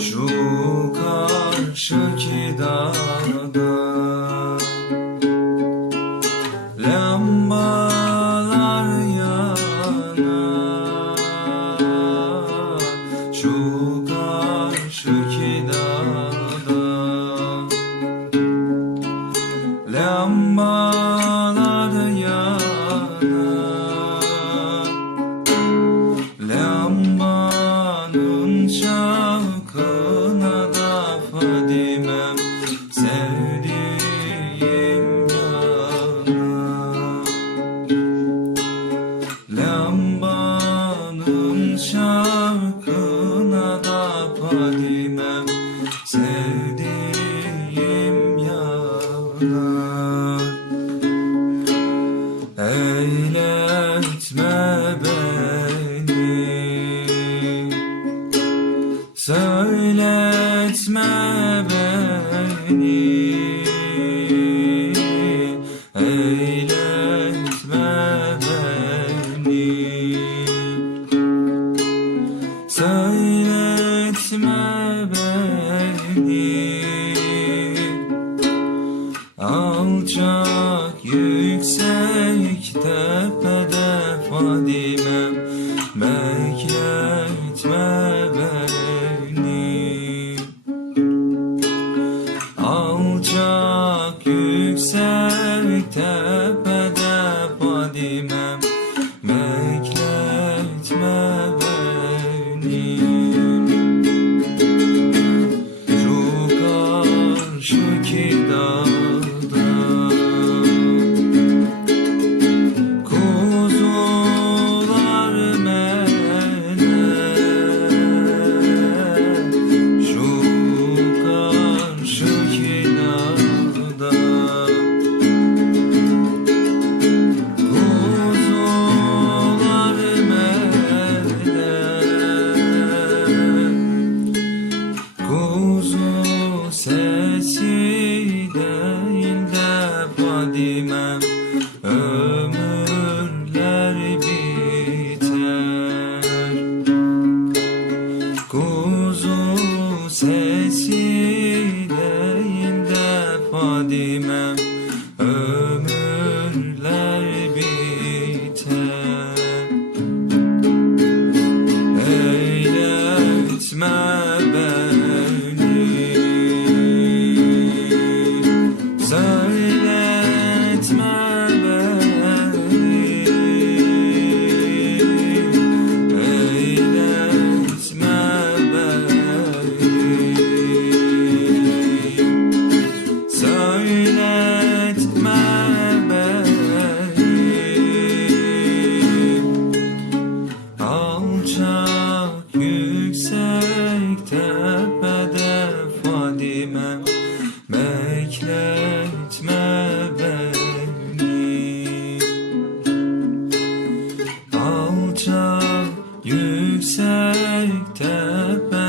Şu karşıki dağda lambalar yanar. Şu karşıki dağda lambalar yanar. Lambanın şakına da Fadimem sevdiğim yanar. Lambanın şakına da Fadimem sevdiğim yanar. Eyletme beni, söyletme beni, eyletme beni, söyletme beni. Alçak yüksek tepede Fadimem bekletme beni. Alçak yüksek tepede Fadimem bekletme beni. Şu karşıki dağda kuzular melek. Şu karşıki dağda kuzular melek. Kuzu sesi değil de Fadimem ömürler biter. Kuzu sesi değil de Fadimem ömürler biter. Eyletme beni, söyletme beni, eyletme beni, söyletme beni. Alçak yüksek tepede Fadimem bekletme beni. Alçak yüksek tepede